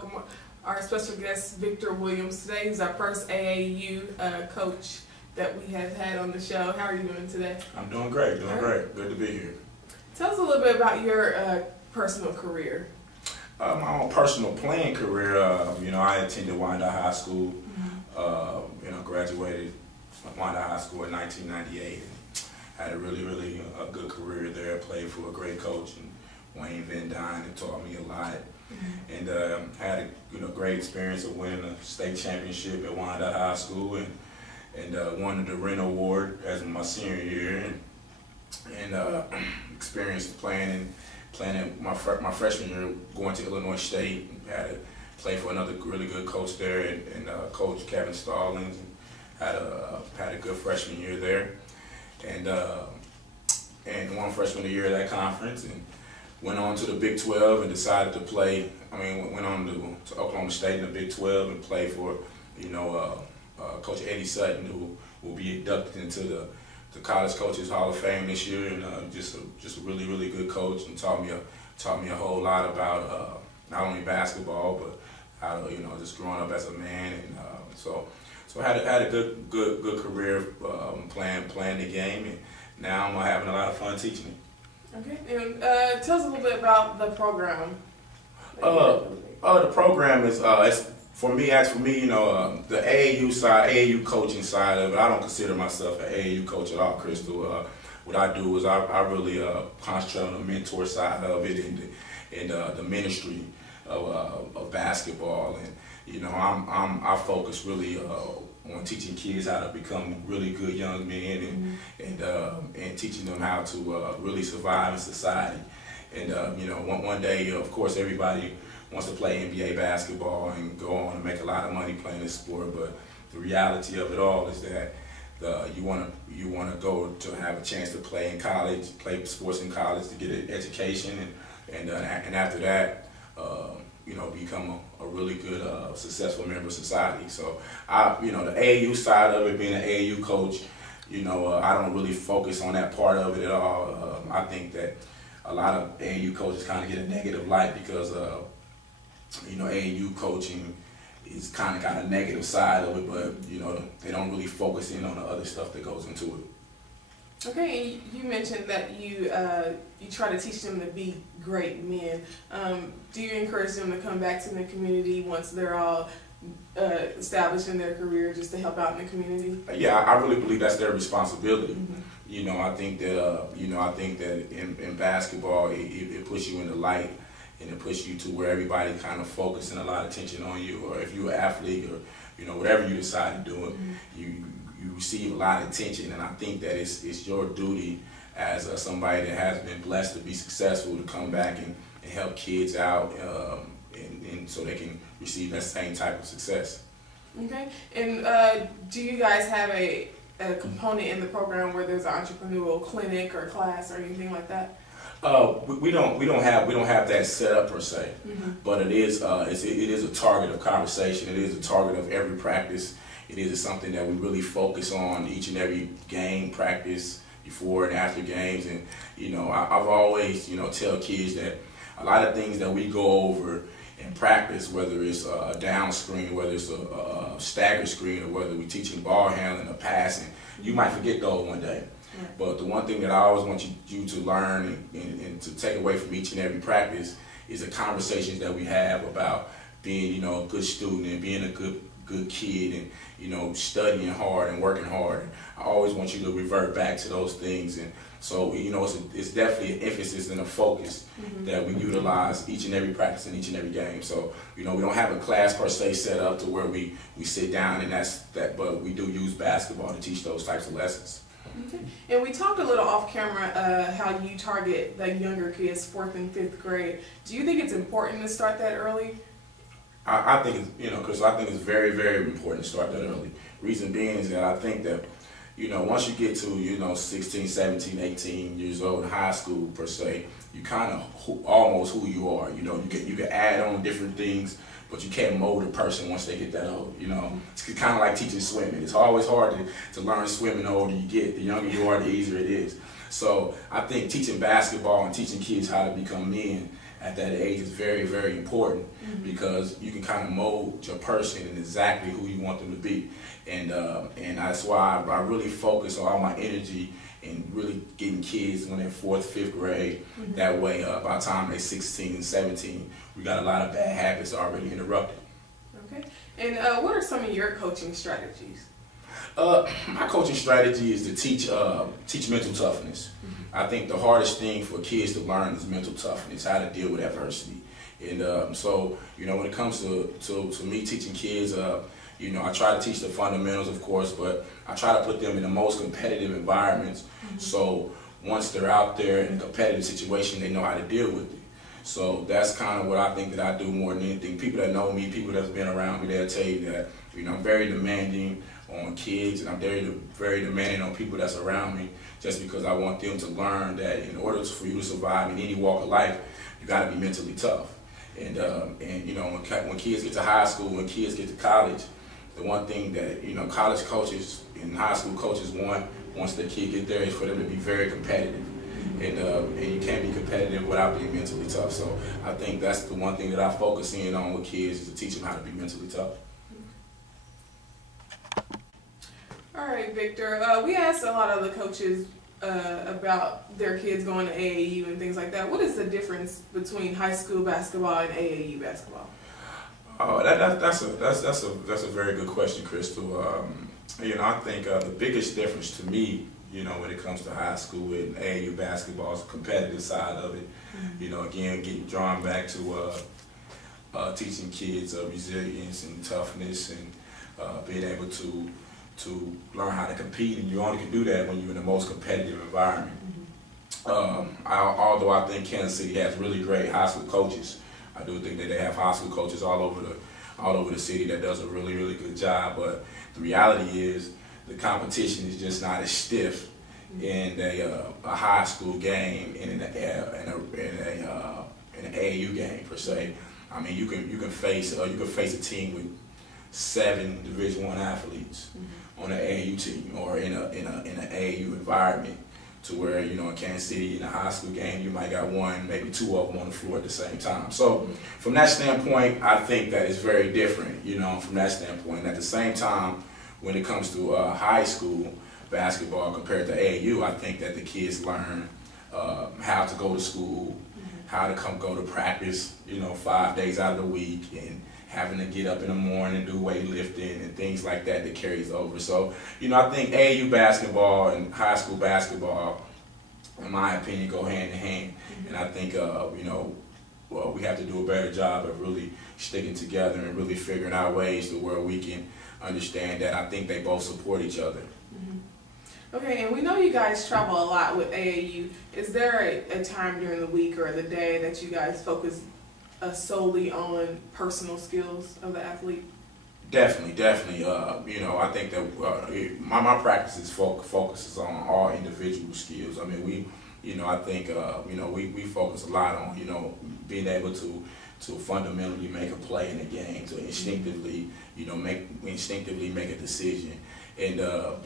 welcome our special guest, Victor Williams. Today he's our first AAU coach that we have had on the show. How are you doing today? I'm doing great, great. Good to be here. Tell us a little bit about your personal career. My own personal playing career, I attended Wyandotte High School. Graduated from Wyandotte High School in 1998. And had a really good career there. Played for a great coach, and Wayne Van Dyne, that taught me a lot. And had a great experience of winning a state championship at Wyandotte High School, and won the Wren Award as my senior year, and experienced playing in my freshman year, going to Illinois State. Had to play for another really good coach there, and Coach Kevin Stallings. Had a good freshman year there, and won freshman year of that conference, and went on to the Big 12 and decided to play. Went on to Oklahoma State in the Big 12 and played for, Coach Eddie Sutton, who will be inducted into the College Coaches Hall of Fame this year, and just a really good coach, and taught me a whole lot about not only basketball, but how to, just growing up as a man, and so I had a good career playing the game, and now I'm having a lot of fun teaching it. Okay, and tell us a little bit about the program. The program is for me, the AAU side, AAU coaching side of it. I don't consider myself an AAU coach at all, Crystal. What I do is I really concentrate on the mentor side of it, and the ministry of basketball, and I focus really on teaching kids how to become really good young men, and teaching them how to really survive in society. And one day, of course, everybody wants to play NBA basketball and go on and make a lot of money playing this sport, but the reality of it all is that you want to go to have a chance to play in college, play sports in college, to get an education, and after that, become a really good, successful member of society. So the AAU side of it, being an AAU coach, I don't really focus on that part of it at all. I think that a lot of AAU coaches kind of get a negative light because, AAU coaching is kind of got a negative side of it, but, they don't really focus in on the other stuff that goes into it. Okay, and you mentioned that you try to teach them to be great men. Do you encourage them to come back to the community once they're all established in their career, just to help out in the community? Yeah, I really believe that's their responsibility. Mm-hmm. I think that in basketball, it puts you in the light, and it puts you to where everybody kind of focusing a lot of attention on you, or if you're an athlete, or whatever you decide to do, you receive a lot of attention, and I think that it's your duty as somebody that has been blessed to be successful to come back and help kids out, and so they can receive that same type of success. Okay, and do you guys have a component in the program where there's an entrepreneurial clinic or class or anything like that? We don't have that set up per se, but it is a target of conversation. It is a target of every practice. It is something that we really focus on each and every game, practice, before and after games. And I've always tell kids that a lot of things that we go over in practice, whether it's a down screen, whether it's a stagger screen, or whether we're teaching ball handling or passing, you might forget those one day. But the one thing that I always want you to learn and to take away from each and every practice is the conversations that we have about being a good student and being a good kid, and studying hard and working hard. I always want you to revert back to those things, and so it's definitely an emphasis and a focus that we utilize each and every practice and each and every game. So we don't have a class per se set up to where we sit down and that's that, but we do use basketball to teach those types of lessons. Okay. And we talked a little off camera how you target the younger kids, 4th and 5th grade. Do you think it's important to start that early? I think because I think it's very important to start that early. Reason being is that I think that once you get to 16, 17, 18 years old in high school per se, you kind of almost who you are. You can add on different things, but you can't mold a person once they get that old. It's kind of like teaching swimming. It's always hard to learn swimming the older you get. The younger you are, the easier it is. So I think teaching basketball and teaching kids how to become men at that age is very, very important, because you can kind of mold your person and exactly who you want them to be. And that's why I really focus all my energy in really getting kids when they're 4th, 5th grade. That way, by the time they're 16 and 17, we got a lot of bad habits already interrupted. Okay. And what are some of your coaching strategies? My coaching strategy is to teach mental toughness. I think the hardest thing for kids to learn is mental toughness, how to deal with adversity. And so, you know, when it comes to me teaching kids, you know, I try to teach the fundamentals, of course, but I try to put them in the most competitive environments. So once they're out there in a competitive situation, they know how to deal with it. So that's kind of what I think that I do more than anything. People that know me, people that's been around me, they'll tell you that, you know, I'm very demanding on kids, and I'm very demanding on people that's around me, just because I want them to learn that in order for you to survive in any walk of life, you got to be mentally tough. And you know, when kids get to high school, when kids get to college, the one thing that, you know, college coaches and high school coaches want, once the kid get there, is for them to be very competitive. And you can't be competitive without being mentally tough. So I think that's the one thing that I focus in on with kids, is to teach them how to be mentally tough. All right, Victor. We asked a lot of the coaches about their kids going to AAU and things like that. What is the difference between high school basketball and AAU basketball? Oh, that's a very good question, Crystal. You know, I think the biggest difference to me, you know, when it comes to high school and AAU basketball, is the competitive side of it. You know, again, getting drawn back to teaching kids resilience and toughness, and being able to learn how to compete, and you only can do that when you're in the most competitive environment. Although I think Kansas City has really great high school coaches, I do think that they have high school coaches all over the city that does a really, really good job. But the reality is, the competition is just not as stiff in a high school game and in an AAU game per se. I mean, you can face a team with 7 Division I athletes on an AAU team, or in an AAU environment, to where, you know, in Kansas City, in a high school game, you might got 1, maybe 2 of them on the floor at the same time. So from that standpoint, I think that it's very different, you know, from that standpoint. At the same time, when it comes to high school basketball compared to AAU, I think that the kids learn how to go to school, how to go to practice, you know, 5 days out of the week, and having to get up in the morning and do weightlifting and things like that carries over. So, you know, I think AAU basketball and high school basketball, in my opinion, go hand in hand. And I think, you know, well, we have to do a better job of really sticking together and really figuring out ways to where we can understand that. I think they both support each other. Okay, and we know you guys travel a lot with AAU. Is there a time during the week or the day that you guys focus solely on personal skills of the athlete? Definitely. You know, I think that my practice focuses on all individual skills. I mean, you know, I think, you know, we focus a lot on, you know, being able to fundamentally make a play in the game, to instinctively, you know, make a decision. And,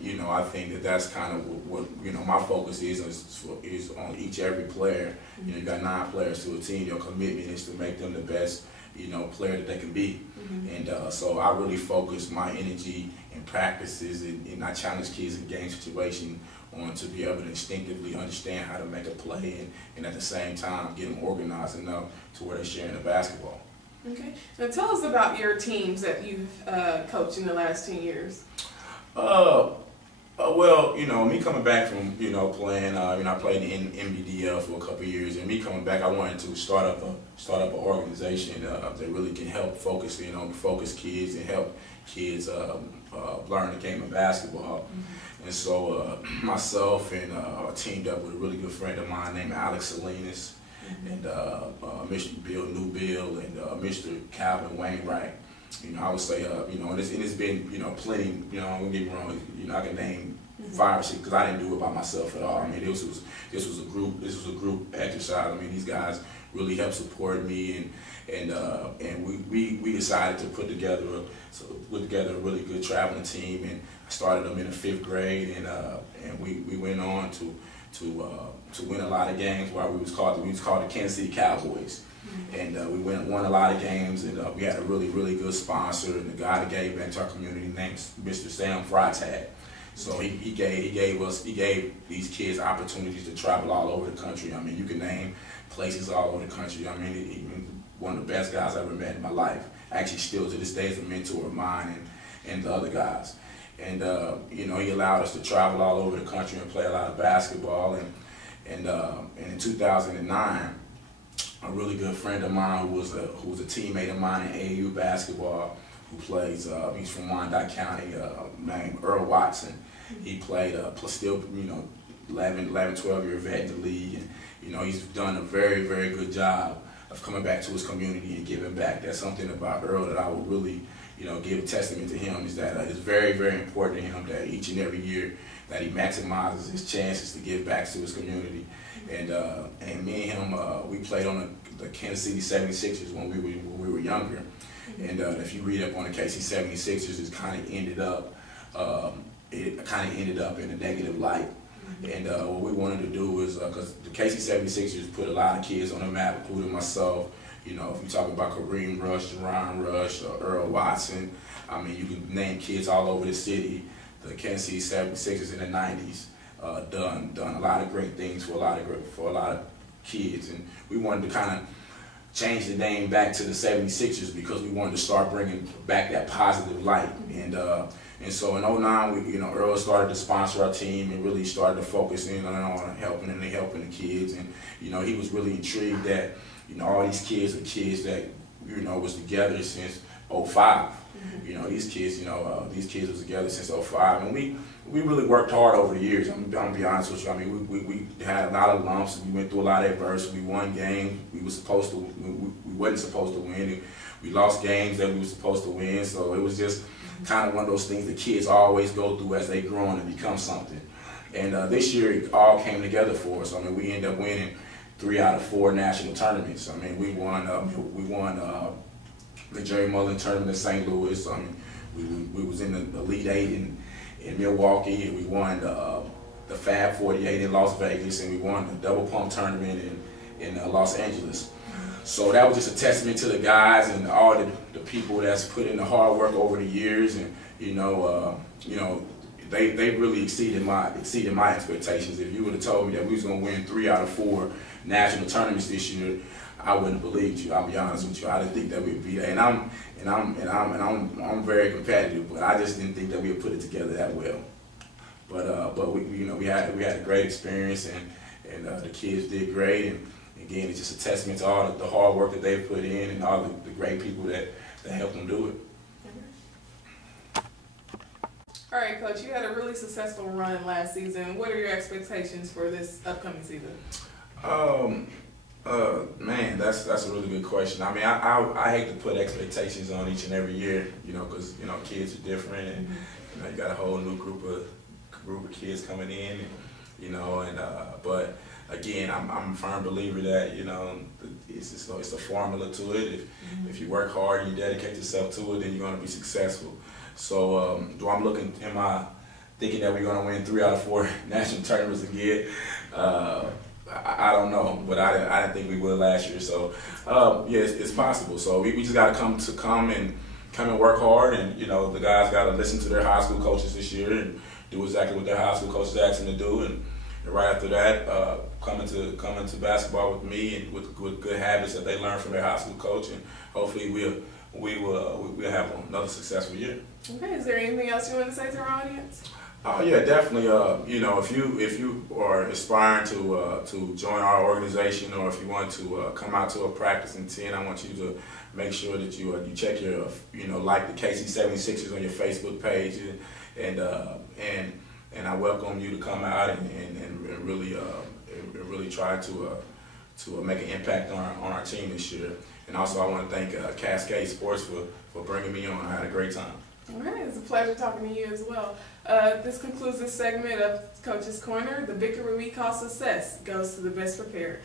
you know, I think that that's kind of what, you know, my focus is on every player. You know, you got 9 players to a team. Your commitment is to make them the best, you know, player that they can be. And so I really focus my energy and practices, and I challenge kids in game situation on to be able to instinctively understand how to make a play, and at the same time get them organized enough to where they're sharing the basketball. Okay. Now tell us about your teams that you've coached in the last 10 years. Well, you know, me coming back from, you know, playing, you know, I played in MBDL for a couple of years, and me coming back, I wanted to start up an organization that really can help focus kids and help kids learn the game of basketball. And so myself and I teamed up with a really good friend of mine named Alex Salinas, and Mr. Bill Newbill, and Mr. Calvin Wainwright. You know, I would say, you know, and it's been, you know, plenty, you know, don't get me wrong, you know, I can name 5 or 6, because I didn't do it by myself at all. I mean, this was a group exercise. I mean, these guys really helped support me, and we decided to put together a really good traveling team, and I started them in the 5th grade, and we went on to to win a lot of games. Where we was called the Kansas City Cowboys, and we won a lot of games, and we had a really good sponsor, and the guy that gave back to our community named Mr. Sam Freitag. So he gave these kids opportunities to travel all over the country. I mean, you can name places all over the country. I mean, he one of the best guys I ever met in my life. Actually, still to this day is a mentor of mine and the other guys. And you know, he allowed us to travel all over the country and play a lot of basketball. And in 2009, a really good friend of mine who was a teammate of mine in AAU basketball, who plays, he's from Wyandotte County, named Earl Watson. He played, still, you know, 11, 12-year vet in the league. And, you know, he's done a very good job of coming back to his community and giving back. That's something about Earl that I would really, you know, give a testament to him, is that it's very important to him that each and every year that he maximizes his chances to give back to his community. And me and him, we played on the Kansas City 76ers when we were younger. And if you read up on the KC.76ers, it kind of ended up in a negative light. And what we wanted to do was, because the KC.76ers put a lot of kids on the map, including myself. You know, if you talk about Kareem Rush, Jerron Rush, Earl Watson, I mean, you can name kids all over the city. The Kansas City 76ers in the 90s done a lot of great things for a lot of kids, and we wanted to kind of change the name back to the 76ers because we wanted to start bringing back that positive light. And so in 2009, Earl started to sponsor our team and really started to focus in on helping the kids. And you know, he was really intrigued that, you know, all these kids are kids that, you know, was together since 2005. You know, these kids was together since 2005, and we really worked hard over the years. I'm gonna be honest with you. I mean, we had a lot of lumps. We went through a lot of adversity. We won games we wasn't supposed to win. And we lost games that we were supposed to win. So it was just kind of one of those things that kids always go through as they grow on and become something. And this year it all came together for us. I mean, we ended up winning 3 out of 4 national tournaments. I mean, we won the Jerry Mullen tournament in St. Louis. I mean, we was in the Elite 8 in Milwaukee, and we won the Fab 48 in Las Vegas, and we won the Double Pump tournament in Los Angeles. So that was just a testament to the guys and all the people that's put in the hard work over the years, and you know, they really exceeded my expectations. If you would have told me that we was gonna win 3 out of 4 national tournaments this year, I wouldn't have believed you. I'll be honest with you. I didn't think that we'd be there, and I'm very competitive, but I just didn't think that we would put it together that well. But we had a great experience, and the kids did great, and again, it's just a testament to all the hard work that they've put in and all the great people that helped them do it. All right, Coach, you had a really successful run last season. What are your expectations for this upcoming season? Man, that's a really good question. I mean, I hate to put expectations on each and every year, you know, because you know, kids are different, and you know, you got a whole new group of kids coming in, and, you know, and but again, I'm a firm believer that, you know, it's a formula to it. If you work hard and you dedicate yourself to it, then you're going to be successful. So, am I thinking that we're going to win 3 out of 4 national tournaments again? I don't know, but I didn't think we would last year. So, yeah, it's possible. So we just got to come and work hard, and you know, the guys got to listen to their high school coaches this year and do exactly what their high school coaches asked them to do. And right after that, coming to basketball with me and with good habits that they learn from their high school coach, and hopefully we'll have another successful year. Okay. Is there anything else you want to say to our audience? Oh yeah, definitely. You know, if you are aspiring to join our organization, or if you want to come out to a practice in 10, I want you to make sure that you check your like the KC.76ers on your Facebook page, and I welcome you to come out and really try to make an impact on our team this year. And also, I want to thank Cascade Sports for bringing me on. I had a great time. All right, it's a pleasure talking to you as well. This concludes this segment of Coach's Corner. The victory we call success goes to the best prepared.